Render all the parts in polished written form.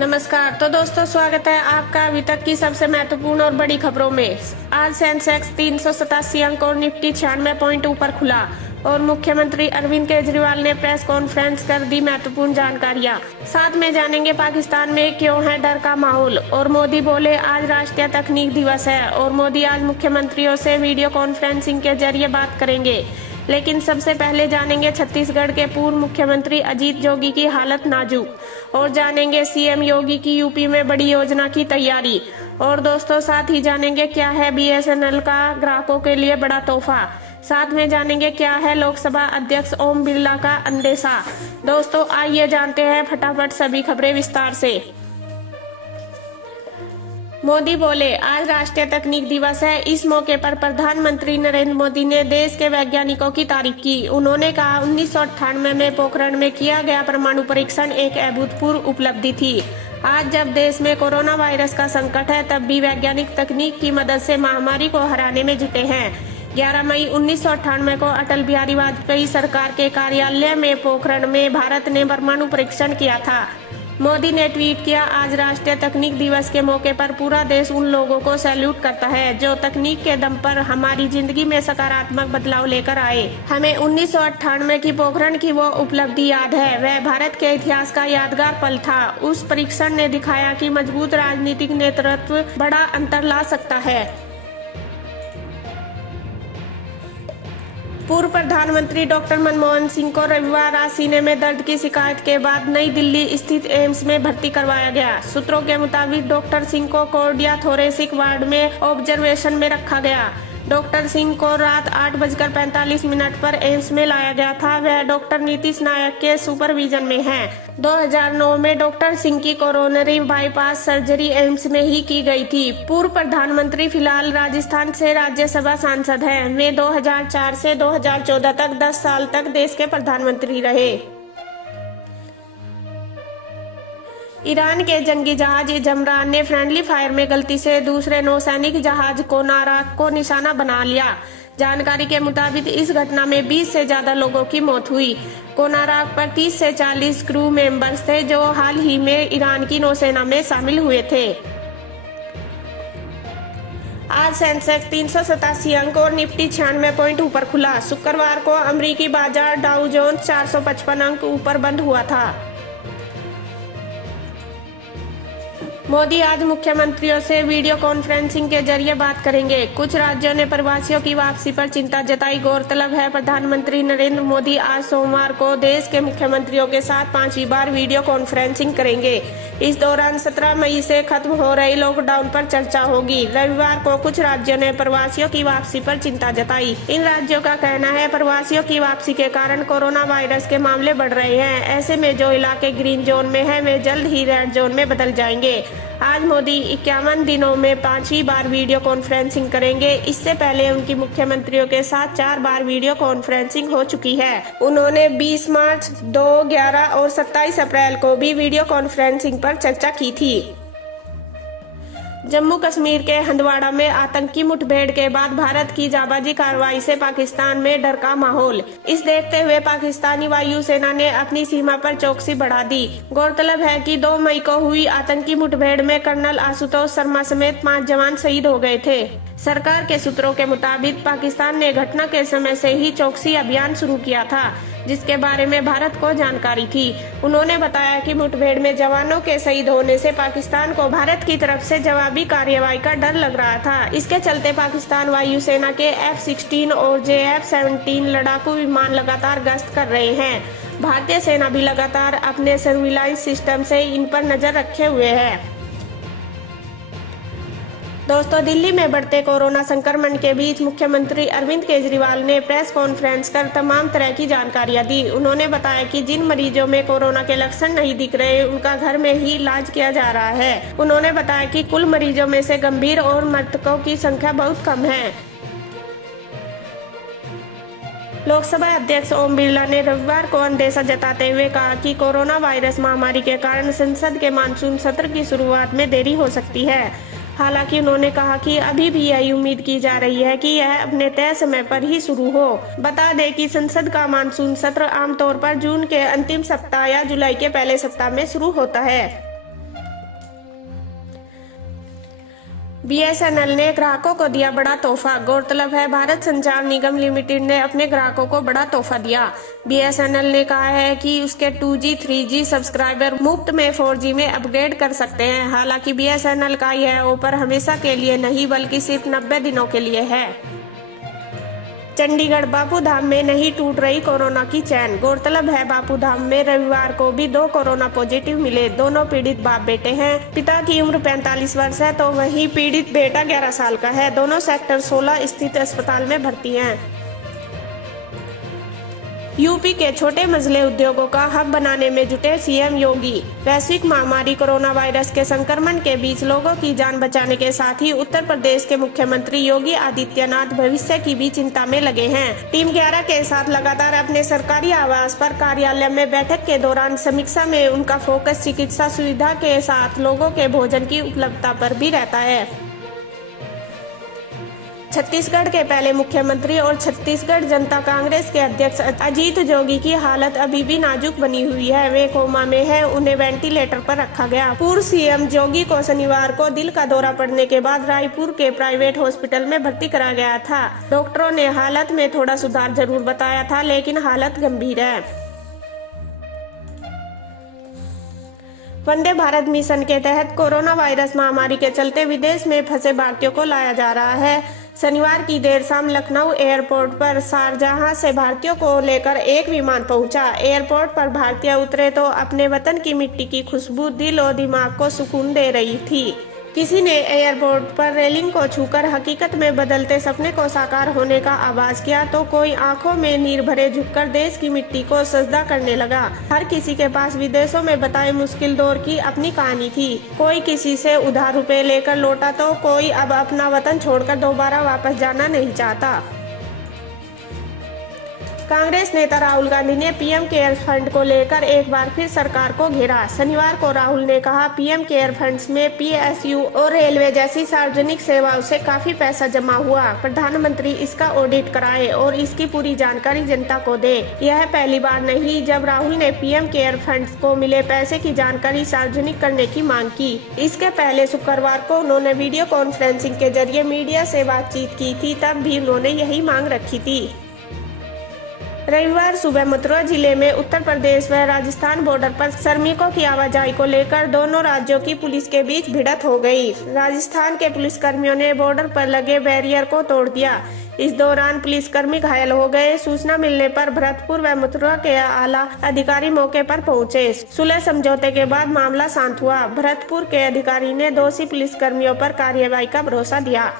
नमस्कार। तो दोस्तों, स्वागत है आपका अभी तक की सबसे महत्वपूर्ण और बड़ी खबरों में। आज सेंसेक्स 387 अंक और निफ्टी 96 पॉइंट ऊपर खुला और मुख्यमंत्री अरविंद केजरीवाल ने प्रेस कॉन्फ्रेंस कर दी महत्वपूर्ण जानकारियां। साथ में जानेंगे पाकिस्तान में क्यों है डर का माहौल और मोदी बोले आज राष्ट्रीय तकनीक दिवस है और मोदी आज मुख्यमंत्रियों से वीडियो कॉन्फ्रेंसिंग के जरिए बात करेंगे। लेकिन सबसे पहले जानेंगे छत्तीसगढ़ के पूर्व मुख्यमंत्री अजीत जोगी की हालत नाजुक और जानेंगे सीएम योगी की यूपी में बड़ी योजना की तैयारी। और दोस्तों, साथ ही जानेंगे क्या है बीएसएनएल का ग्राहकों के लिए बड़ा तोहफा। साथ में जानेंगे क्या है लोकसभा अध्यक्ष ओम बिरला का अंदेशा। दोस्तों, आइए जानते हैं फटाफट सभी खबरें विस्तार से। मोदी बोले आज राष्ट्रीय तकनीक दिवस है। इस मौके पर प्रधानमंत्री नरेंद्र मोदी ने देश के वैज्ञानिकों की तारीफ की। उन्होंने कहा 1998 में पोखरण में किया गया परमाणु परीक्षण एक अभूतपूर्व उपलब्धि थी। आज जब देश में कोरोना वायरस का संकट है, तब भी वैज्ञानिक तकनीक की मदद से महामारी को हराने में जुटे हैं। 11 मई 1998 को अटल बिहारी वाजपेयी सरकार के कार्यालय में पोखरण में भारत ने परमाणु परीक्षण किया था। मोदी ने ट्वीट किया आज राष्ट्रीय तकनीक दिवस के मौके पर पूरा देश उन लोगों को सैल्यूट करता है जो तकनीक के दम पर हमारी जिंदगी में सकारात्मक बदलाव लेकर आए। हमें 1998 की पोखरण की वो उपलब्धि याद है। वह भारत के इतिहास का यादगार पल था। उस परीक्षण ने दिखाया कि मजबूत राजनीतिक नेतृत्व बड़ा अंतर ला सकता है। पूर्व प्रधानमंत्री डॉक्टर मनमोहन सिंह को रविवार रात सीने में दर्द की शिकायत के बाद नई दिल्ली स्थित एम्स में भर्ती करवाया गया। सूत्रों के मुताबिक डॉक्टर सिंह को कार्डिया थोरेसिक वार्ड में ऑब्जर्वेशन में रखा गया। डॉक्टर सिंह को रात 8:45 पर एम्स में लाया गया था। वह डॉक्टर नीतीश नायक के सुपरविजन में हैं। 2009 में डॉक्टर सिंह की कोरोनरी बाईपास सर्जरी एम्स में ही की गई थी। पूर्व प्रधानमंत्री फिलहाल राजस्थान से राज्यसभा सांसद हैं। वे 2004 से 2014 तक 10 साल तक देश के प्रधानमंत्री रहे। ईरान के जंगी जहाज जमरान ने फ्रेंडली फायर में गलती से दूसरे नौसैनिक जहाज कोनाराक को निशाना बना लिया। जानकारी के मुताबिक इस घटना में 20 से ज्यादा लोगों की मौत हुई। कोनाराक पर 30 से 40 क्रू मेंबर्स थे जो हाल ही में ईरान की नौसेना में शामिल हुए थे। आज सेंसेक्स 387 अंक और निफ्टी 96 पॉइंट ऊपर खुला। शुक्रवार को अमेरिकी बाजार डाउ जोन्स 455 अंक ऊपर बंद हुआ था। मोदी आज मुख्यमंत्रियों से वीडियो कॉन्फ्रेंसिंग के जरिए बात करेंगे। कुछ राज्यों ने प्रवासियों की वापसी पर चिंता जताई। गौरतलब है प्रधानमंत्री नरेंद्र मोदी आज सोमवार को देश के मुख्यमंत्रियों के साथ 5वीं बार वीडियो कॉन्फ्रेंसिंग करेंगे। इस दौरान 17 मई से खत्म हो रहे लॉकडाउन पर चर्चा होगी। रविवार को कुछ राज्यों ने प्रवासियों की वापसी पर चिंता जताई। इन राज्यों का कहना है प्रवासियों की वापसी के कारण कोरोना वायरस के मामले बढ़ रहे हैं। ऐसे में जो इलाके ग्रीन जोन में है वे जल्द ही रेड जोन में बदल जाएंगे। आज मोदी 51 दिनों में 5वीं बार वीडियो कॉन्फ्रेंसिंग करेंगे। इससे पहले उनकी मुख्यमंत्रियों के साथ 4 बार वीडियो कॉन्फ्रेंसिंग हो चुकी है। उन्होंने 20 मार्च, 2, 11 और 27 अप्रैल को भी वीडियो कॉन्फ्रेंसिंग पर चर्चा की थी। जम्मू कश्मीर के हंदवाड़ा में आतंकी मुठभेड़ के बाद भारत की जाबाजी कार्रवाई से पाकिस्तान में डर का माहौल। इस देखते हुए पाकिस्तानी वायुसेना ने अपनी सीमा पर चौकसी बढ़ा दी। गौरतलब है कि 2 मई को हुई आतंकी मुठभेड़ में कर्नल आशुतोष शर्मा समेत 5 जवान शहीद हो गए थे। सरकार के सूत्रों के मुताबिक पाकिस्तान ने घटना के समय से ही चौकसी अभियान शुरू किया था, जिसके बारे में भारत को जानकारी थी। उन्होंने बताया कि मुठभेड़ में जवानों के शहीद होने से पाकिस्तान को भारत की तरफ से जवाबी कार्रवाई का डर लग रहा था। इसके चलते पाकिस्तान वायुसेना के F-16 और JF-17 लड़ाकू विमान लगातार गश्त कर रहे हैं। भारतीय सेना भी लगातार अपने सर्विलांस सिस्टम से इन पर नजर रखे हुए है। दोस्तों, दिल्ली में बढ़ते कोरोना संक्रमण के बीच मुख्यमंत्री अरविंद केजरीवाल ने प्रेस कॉन्फ्रेंस कर तमाम तरह की जानकारियां दी। उन्होंने बताया कि जिन मरीजों में कोरोना के लक्षण नहीं दिख रहे उनका घर में ही इलाज किया जा रहा है। उन्होंने बताया कि कुल मरीजों में से गंभीर और मृतकों की संख्या बहुत कम है। लोकसभा अध्यक्ष ओम बिरला ने रविवार को अंदेशा जताते हुए कहा कि कोरोना वायरस महामारी के कारण संसद के मानसून सत्र की शुरुआत में देरी हो सकती है। हालांकि उन्होंने कहा कि अभी भी यही उम्मीद की जा रही है कि यह अपने तय समय पर ही शुरू हो। बता दें कि संसद का मानसून सत्र आमतौर पर जून के अंतिम सप्ताह या जुलाई के पहले सप्ताह में शुरू होता है। BSNL ने ग्राहकों को दिया बड़ा तोहफा। गौरतलब है, भारत संचार निगम लिमिटेड ने अपने ग्राहकों को बड़ा तोहफा दिया। BSNL ने कहा है कि उसके 2G 3G सब्सक्राइबर मुफ्त में 4G में अपग्रेड कर सकते हैं। हालांकि BSNL का यह ऑफर हमेशा के लिए नहीं बल्कि सिर्फ 90 दिनों के लिए है। चंडीगढ़ बापू धाम में नहीं टूट रही कोरोना की चैन। गौरतलब है, बापू धाम में रविवार को भी 2 कोरोना पॉजिटिव मिले। दोनों पीड़ित बाप बेटे हैं। पिता की उम्र 45 वर्ष है तो वहीं पीड़ित बेटा 11 साल का है। दोनों सेक्टर 16 स्थित अस्पताल में भर्ती हैं। यूपी के छोटे मझले उद्योगों का हब बनाने में जुटे सीएम योगी। वैश्विक महामारी कोरोना वायरस के संक्रमण के बीच लोगों की जान बचाने के साथ ही उत्तर प्रदेश के मुख्यमंत्री योगी आदित्यनाथ भविष्य की भी चिंता में लगे हैं। टीम 11 के साथ लगातार अपने सरकारी आवास पर कार्यालय में बैठक के दौरान समीक्षा में उनका फोकस चिकित्सा सुविधा के साथ लोगों के भोजन की उपलब्धता पर भी रहता है। छत्तीसगढ़ के पहले मुख्यमंत्री और छत्तीसगढ़ जनता कांग्रेस के अध्यक्ष अजीत जोगी की हालत अभी भी नाजुक बनी हुई है। वे कोमा में हैं। उन्हें वेंटिलेटर पर रखा गया। पूर्व सीएम जोगी को शनिवार को दिल का दौरा पड़ने के बाद रायपुर के प्राइवेट हॉस्पिटल में भर्ती करा गया था। डॉक्टरों ने हालत में थोड़ा सुधार जरूर बताया था, लेकिन हालत गंभीर है। वंदे भारत मिशन के तहत कोरोना वायरस महामारी के चलते विदेश में फंसे भारतीयों को लाया जा रहा है। शनिवार की देर शाम लखनऊ एयरपोर्ट पर शारजाह से भारतीयों को लेकर एक विमान पहुंचा। एयरपोर्ट पर भारतीय उतरे तो अपने वतन की मिट्टी की खुशबू दिल और दिमाग को सुकून दे रही थी। किसी ने एयरपोर्ट पर रेलिंग को छूकर हकीकत में बदलते सपने को साकार होने का आभास किया तो कोई आंखों में नीर भरे झुककर देश की मिट्टी को सजदा करने लगा। हर किसी के पास विदेशों में बताए मुश्किल दौर की अपनी कहानी थी। कोई किसी से उधार रुपए लेकर लौटा तो कोई अब अपना वतन छोड़कर दोबारा वापस जाना नहीं चाहता। कांग्रेस नेता राहुल गांधी ने पीएम केयर फंड को लेकर एक बार फिर सरकार को घेरा। शनिवार को राहुल ने कहा, पीएम केयर फंड्स में पीएसयू और रेलवे जैसी सार्वजनिक सेवाओं से काफी पैसा जमा हुआ। प्रधानमंत्री इसका ऑडिट कराए और इसकी पूरी जानकारी जनता को दे। यह पहली बार नहीं जब राहुल ने पीएम केयर फंड्स को मिले पैसे की जानकारी सार्वजनिक करने की मांग की। इसके पहले शुक्रवार को उन्होंने वीडियो कॉन्फ्रेंसिंग के जरिए मीडिया से बातचीत की थी, तब भी उन्होंने यही मांग रखी थी। रविवार सुबह मथुरा जिले में उत्तर प्रदेश व राजस्थान बॉर्डर पर श्रमिकों की आवाजाही को लेकर दोनों राज्यों की पुलिस के बीच भिड़ंत हो गई। राजस्थान के पुलिसकर्मियों ने बॉर्डर पर लगे बैरियर को तोड़ दिया। इस दौरान पुलिसकर्मी घायल हो गए। सूचना मिलने पर भरतपुर व मथुरा के आला अधिकारी मौके पर पहुंचे। सुलह समझौते के बाद मामला शांत हुआ। भरतपुर के अधिकारी ने दोषी पुलिसकर्मियों पर कार्रवाई का भरोसा दिया।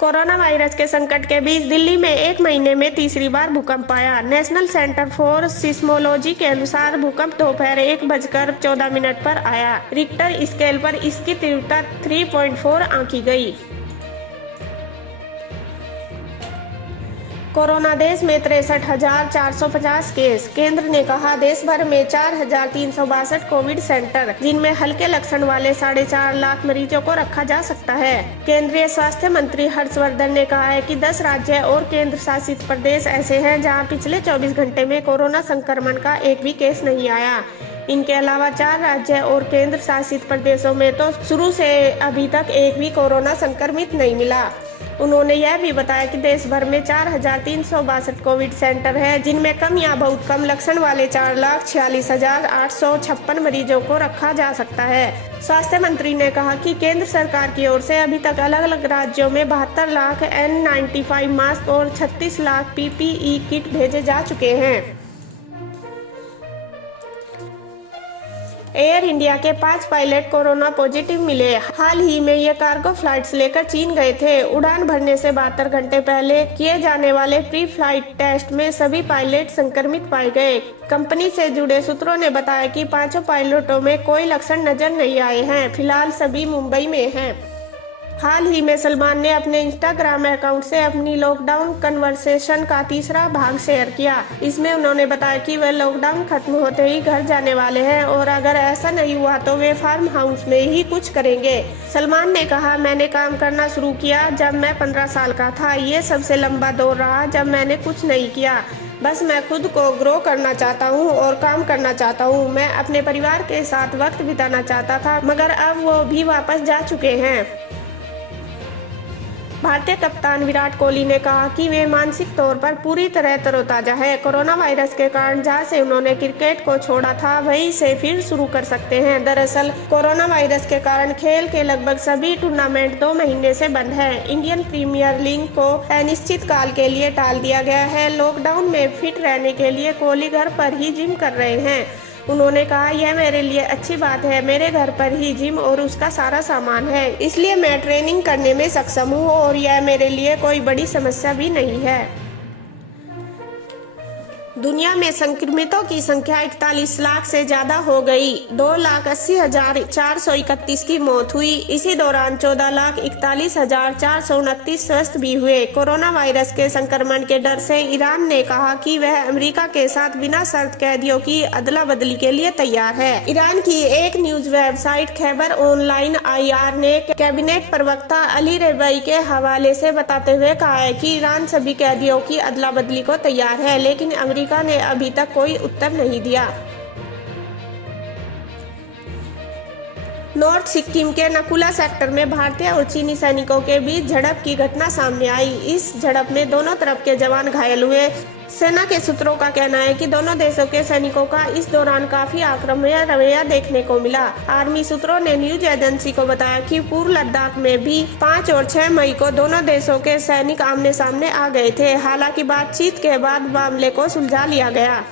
कोरोना वायरस के संकट के बीच दिल्ली में एक महीने में तीसरी बार भूकंप आया। नेशनल सेंटर फॉर सिस्मोलॉजी के अनुसार भूकंप दोपहर 1:14 पर आया। रिक्टर स्केल पर इसकी तीव्रता 3.4 आंकी गई। कोरोना देश में 63,450 केस। केंद्र ने कहा, देश भर में 4,362 कोविड सेंटर, जिनमें हल्के लक्षण वाले 4.5 लाख मरीजों को रखा जा सकता है। केंद्रीय स्वास्थ्य मंत्री हर्षवर्धन ने कहा है कि 10 राज्य और केंद्र शासित प्रदेश ऐसे हैं जहां पिछले 24 घंटे में कोरोना संक्रमण का एक भी केस नहीं आया। इनके अलावा 4 राज्य और केंद्र शासित प्रदेशों में तो शुरू से अभी तक एक भी कोरोना संक्रमित नहीं मिला। उन्होंने यह भी बताया कि देश भर में 4,362 कोविड सेंटर हैं, जिनमें कम या बहुत कम लक्षण वाले 4,46,856 मरीजों को रखा जा सकता है। स्वास्थ्य मंत्री ने कहा कि केंद्र सरकार की ओर से अभी तक अलग अलग राज्यों में 72 लाख N95 मास्क और 36 लाख PPE किट भेजे जा चुके हैं। एयर इंडिया के 5 पायलट कोरोना पॉजिटिव मिले। हाल ही में ये कार्गो फ्लाइट्स लेकर चीन गए थे। उड़ान भरने से 72 घंटे पहले किए जाने वाले प्री फ्लाइट टेस्ट में सभी पायलट संक्रमित पाए गए। कंपनी से जुड़े सूत्रों ने बताया कि 5 पायलटों में कोई लक्षण नजर नहीं आए हैं। फिलहाल सभी मुंबई में हैं। हाल ही में सलमान ने अपने इंस्टाग्राम अकाउंट से अपनी लॉकडाउन कन्वर्सेशन का तीसरा भाग शेयर किया। इसमें उन्होंने बताया कि वे लॉकडाउन खत्म होते ही घर जाने वाले हैं और अगर ऐसा नहीं हुआ तो वे फार्म हाउस में ही कुछ करेंगे। सलमान ने कहा, मैंने काम करना शुरू किया जब मैं 15 साल का था। ये सबसे लंबा दौर रहा जब मैंने कुछ नहीं किया। बस मैं खुद को ग्रो करना चाहता हूँ और काम करना चाहता हूँ। मैं अपने परिवार के साथ वक्त बिताना चाहता था, मगर अब वो भी वापस जा चुके हैं। भारतीय कप्तान विराट कोहली ने कहा कि वे मानसिक तौर पर पूरी तरह तरोताजा है। कोरोना वायरस के कारण जहां से उन्होंने क्रिकेट को छोड़ा था, वहीं से फिर शुरू कर सकते हैं। दरअसल कोरोना वायरस के कारण खेल के लगभग सभी टूर्नामेंट 2 महीने से बंद है। इंडियन प्रीमियर लीग को अनिश्चित काल के लिए टाल दिया गया है। लॉकडाउन में फिट रहने के लिए कोहली घर पर ही जिम कर रहे हैं। उन्होंने कहा, यह मेरे लिए अच्छी बात है। मेरे घर पर ही जिम और उसका सारा सामान है, इसलिए मैं ट्रेनिंग करने में सक्षम हूँ और यह मेरे लिए कोई बड़ी समस्या भी नहीं है। दुनिया में संक्रमितों की संख्या 41 लाख से ज्यादा हो गई। 2,80,431 की मौत हुई। इसी दौरान 14,41,429 स्वस्थ भी हुए। कोरोना वायरस के संक्रमण के डर से ईरान ने कहा कि वह अमेरिका के साथ बिना शर्त कैदियों की अदला बदली के लिए तैयार है। ईरान की एक news website Khyber online IR ने कैबिनेट प्रवक्ता अली रेबाई के हवाले से बताते हुए कहा है कि ईरान सभी कैदियों की अदला बदली को तैयार है, लेकिन अमेरिका ने अभी तक कोई उत्तर नहीं दिया। नॉर्थ सिक्किम के नकुला सेक्टर में भारतीय और चीनी सैनिकों के बीच झड़प की घटना सामने आई। इस झड़प में दोनों तरफ के जवान घायल हुए। सेना के सूत्रों का कहना है कि दोनों देशों के सैनिकों का इस दौरान काफी आक्रामक रवैया देखने को मिला। आर्मी सूत्रों ने न्यूज एजेंसी को बताया कि पूर्व लद्दाख में भी 5 और 6 मई को दोनों देशों के सैनिक आमने सामने आ गए थे। हालांकि बातचीत के बाद मामले को सुलझा लिया गया।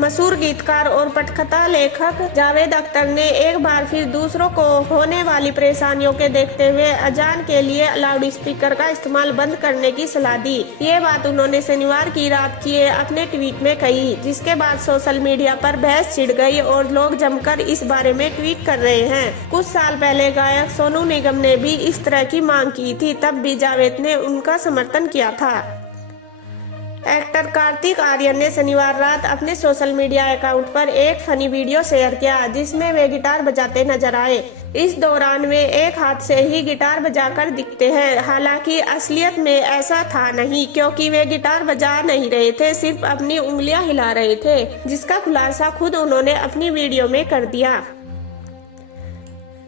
मशहूर गीतकार और पटकथा लेखक जावेद अख्तर ने एक बार फिर दूसरों को होने वाली परेशानियों के देखते हुए अजान के लिए लाउड स्पीकर का इस्तेमाल बंद करने की सलाह दी। ये बात उन्होंने शनिवार की रात किए अपने ट्वीट में कही, जिसके बाद सोशल मीडिया पर बहस छिड़ गई और लोग जमकर इस बारे में ट्वीट कर रहे हैं। कुछ साल पहले गायक सोनू निगम ने भी इस तरह की मांग की थी, तब भी जावेद ने उनका समर्थन किया था। एक्टर कार्तिक आर्यन ने शनिवार रात अपने सोशल मीडिया अकाउंट पर एक फनी वीडियो शेयर किया, जिसमें वे गिटार बजाते नजर आए। इस दौरान वे एक हाथ से ही गिटार बजाकर दिखते हैं। हालांकि असलियत में ऐसा था नहीं, क्योंकि वे गिटार बजा नहीं रहे थे, सिर्फ अपनी उंगलियां हिला रहे थे, जिसका खुलासा खुद उन्होंने अपनी वीडियो में कर दिया।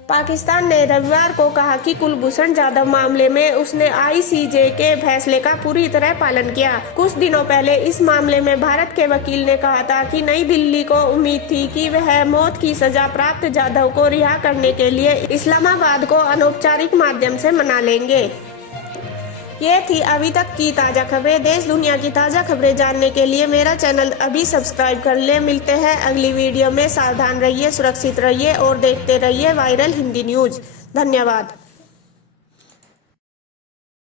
पाकिस्तान ने रविवार को कहा कि कुलभूषण जाधव मामले में उसने ICJ के फैसले का पूरी तरह पालन किया। कुछ दिनों पहले इस मामले में भारत के वकील ने कहा था कि नई दिल्ली को उम्मीद थी कि वह मौत की सजा प्राप्त जाधव को रिहा करने के लिए इस्लामाबाद को अनौपचारिक माध्यम से मना लेंगे। ये थी अभी तक की ताज़ा खबरें। देश दुनिया की ताज़ा खबरें जानने के लिए मेरा चैनल अभी सब्सक्राइब कर ले। मिलते हैं अगली वीडियो में। सावधान रहिए, सुरक्षित रहिए और देखते रहिए वायरल हिंदी न्यूज। धन्यवाद।